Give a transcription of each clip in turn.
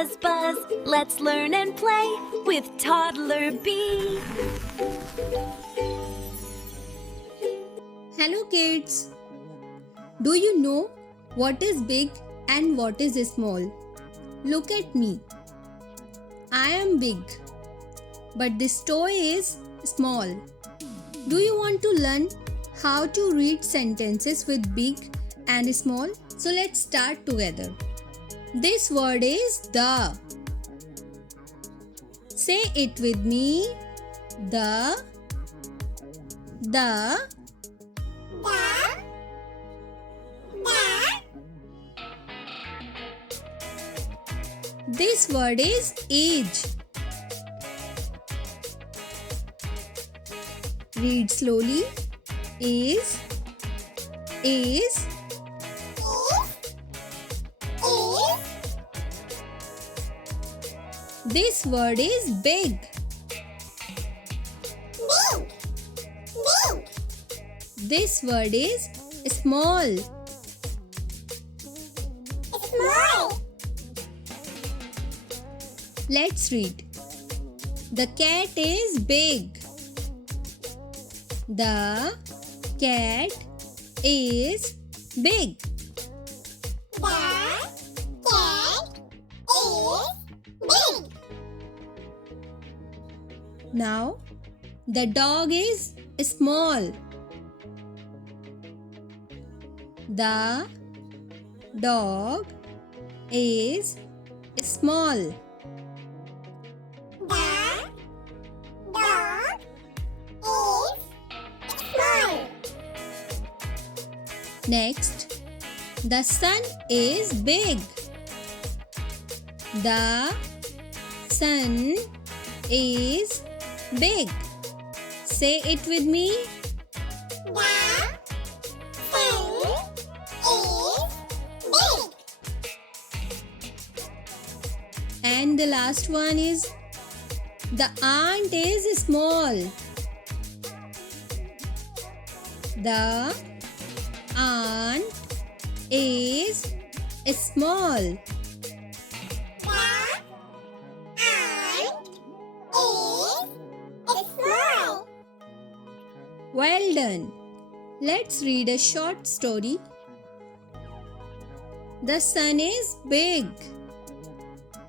buzz, buzz. Let's learn and play with Toddler Bee. Hello kids! Do you know what is big and what is small? Look at me. I am big, but this toy is small. Do you want to learn how to read sentences with big and small? So let's start together. This word is the. Say it with me. The. This word is age. Read slowly. Is. This word is big. This word is small. Let's read. The cat is big. The cat is big. Now, the dog is small. The dog is small. Next, the sun is big. The sun is big. Say it with me. And the last one is the ant is small. The ant is small. Well done. Let's read a short story. The sun is big.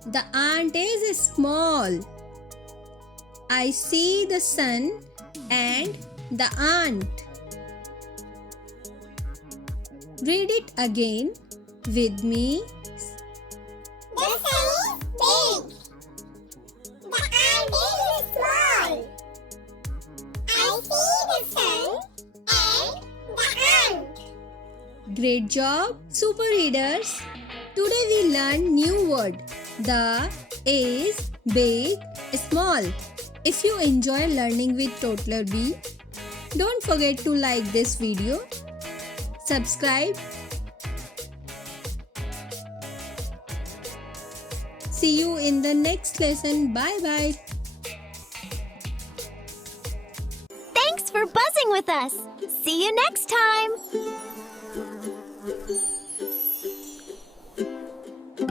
The ant is small. I see the sun and the ant. Read it again with me. The sun is big. The ant is small. I see the sun and the ant. Great job, super readers. Today we learned new word. The is big, small. If you enjoy learning with Toddler Bee, don't forget to like this video, subscribe. See you in the next lesson. Bye bye. Thanks for buzzing with us. See you next time.